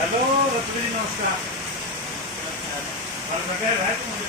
Hello Ratul जी नमस्कार। और बैठे रहे तुम